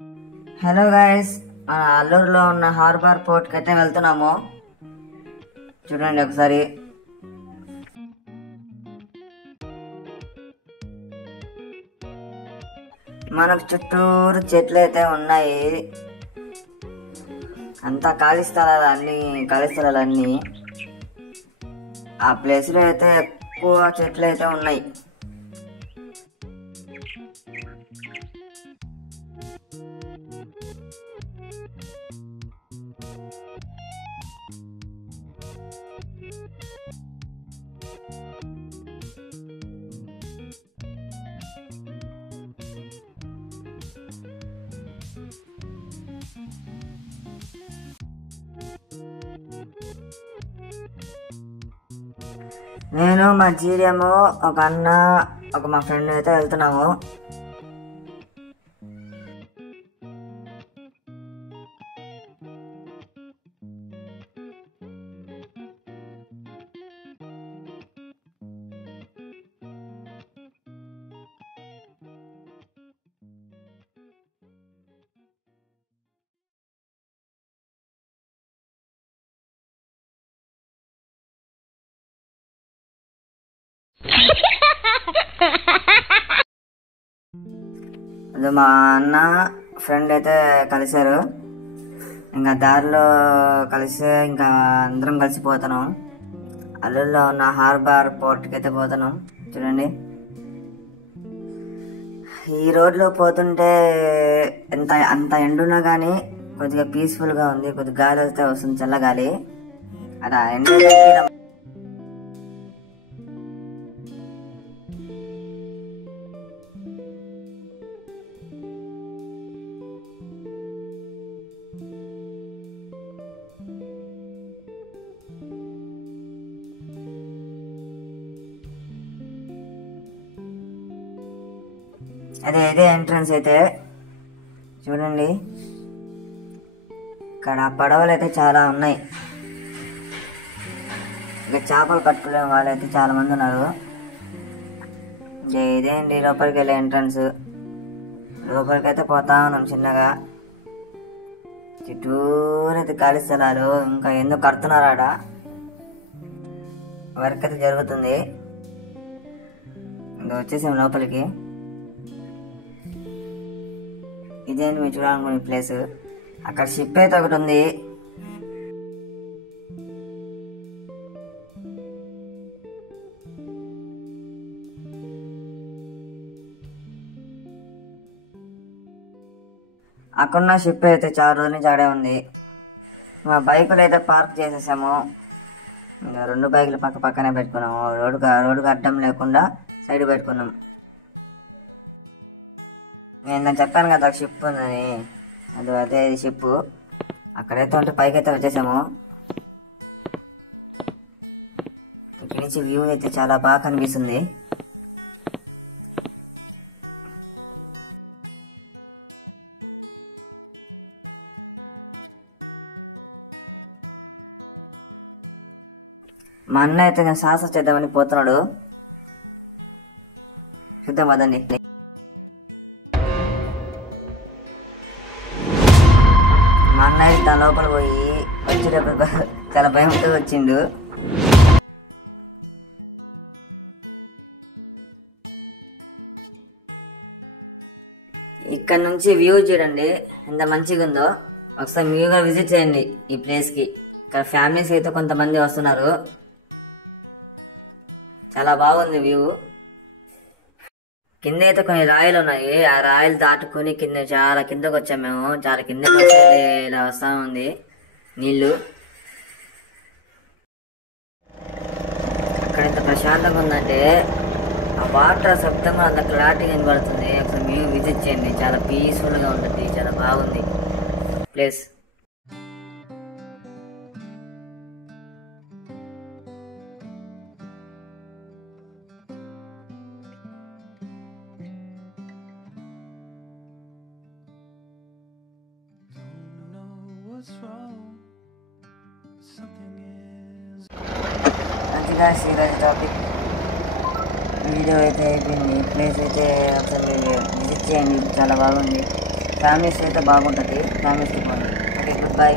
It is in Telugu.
హలో గైస్, మన అల్లూరులో ఉన్న హార్బర్ పోర్ట్కి అయితే వెళ్తున్నాము. చూడండి ఒకసారి. మనకు చుట్టూరు చెట్లు అయితే ఉన్నాయి. అంతా ఖాళీ స్థలాలన్నీ ఆ ప్లేస్లో అయితే ఎక్కువ చెట్లు అయితే ఉన్నాయి. నేను మా జీడియము, ఒక అన్న, మా ఫ్రెండ్ అయితే వెళ్తున్నాము. మా అన్న ఫ్రెండ్ అయితే కలిశారు. ఇంకా దారిలో కలిసి ఇంకా అందరం కలిసిపోతున్నాం. అల్లూరులో ఉన్న హార్బర్ పోర్ట్కి అయితే పోతున్నాం. చూడండి, ఈ రోడ్లో పోతుంటే అంత ఎండున్నా కానీ కొద్దిగా పీస్ఫుల్గా ఉంది. కొద్దిగా గాలి అయితే వస్తుంది, చల్లగాలి. అలా ఎండ ఇదే ఎంట్రన్స్ అయితే. చూడండి, ఇక్కడ పడవలు అయితే చాలా ఉన్నాయి. ఇక చేపలు పట్టుకునే వాళ్ళు అయితే చాలా మంది ఉన్నారు. ఇదే అండి లోపలికి వెళ్ళే ఎంట్రన్స్. లోపలికి అయితే పోతా ఉన్నాం చిన్నగా. చుట్టూరైతే ఖాళీ స్థలాలు, ఇంకా ఎందుకు కడుతున్నారు ఆడ, వర్క్ అయితే జరుగుతుంది. ఇంకా వచ్చేసాం లోపలికి. ఇదేంటి మీరు చూడాలనుకునే ప్లేస్. అక్కడ షిప్ అయితే ఒకటి ఉంది. అక్కడున్న షిప్ అయితే చాలా రోజుల నుంచి ఆడే ఉంది. మా బైకులు అయితే పార్క్ చేసేసాము. ఇంకా 2 బైకులు పక్కనే పెట్టుకున్నాము. రోడ్డుకు అడ్డం లేకుండా సైడ్ పెట్టుకున్నాం. నేను చెప్పాను కదా షిప్ ఉందని, అదే షిప్. అక్కడైతే ఉంటే పైకి అయితే వచ్చేసాము. ఇక్కడి నుంచి వ్యూ అయితే చాలా బాగా కనిపిస్తుంది. మా అన్న అయితే నేను సాహసం చేద్దామని పోతున్నాడు. చూద్దాం అదండి. మా అన్న అయితే తన లోపల పోయి వచ్చేటప్పుడు చాలా భయంతో వచ్చిండు. ఇక్కడ నుంచి వ్యూ చూడండి ఎంత మంచిగా ఉందో. ఒకసారి మీరు కూడా విజిట్ చేయండి ఈ ప్లేస్కి. ఇక్కడ ఫ్యామిలీస్ అయితే కొంతమంది వస్తున్నారు. చాలా బాగుంది వ్యూ. కింద అయితే కొన్ని రాయలు ఉన్నాయి. ఆ రాయలు దాటుకుని చాలా కిందకు వచ్చాము మేము. చాలా కిందకి వచ్చి ఇలా వస్తా ఉంది నీళ్లు. అక్కడ ఎంత ప్రశాంతంగా ఉందంటే ఆ వాటర్ శబ్దం అంత క్లారిటీగా వినబడుతుంది. ఒకసారి మీరు విజిట్ చేయండి, చాలా పీస్ఫుల్గా ఉంటుంది. చాలా బాగుంది ప్లేస్. మంచిగా ఈరోజు టాపిక్ వీడియో అయితే అయిపోయింది. ప్లేస్ అయితే ఒకసారి విజిట్ చేయండి, చాలా బాగుంది. ఫ్యామిలీస్ అయితే బాగుంటుంది, ఫ్యామిలీస్తో బాగుంటుంది. Okay, good bye.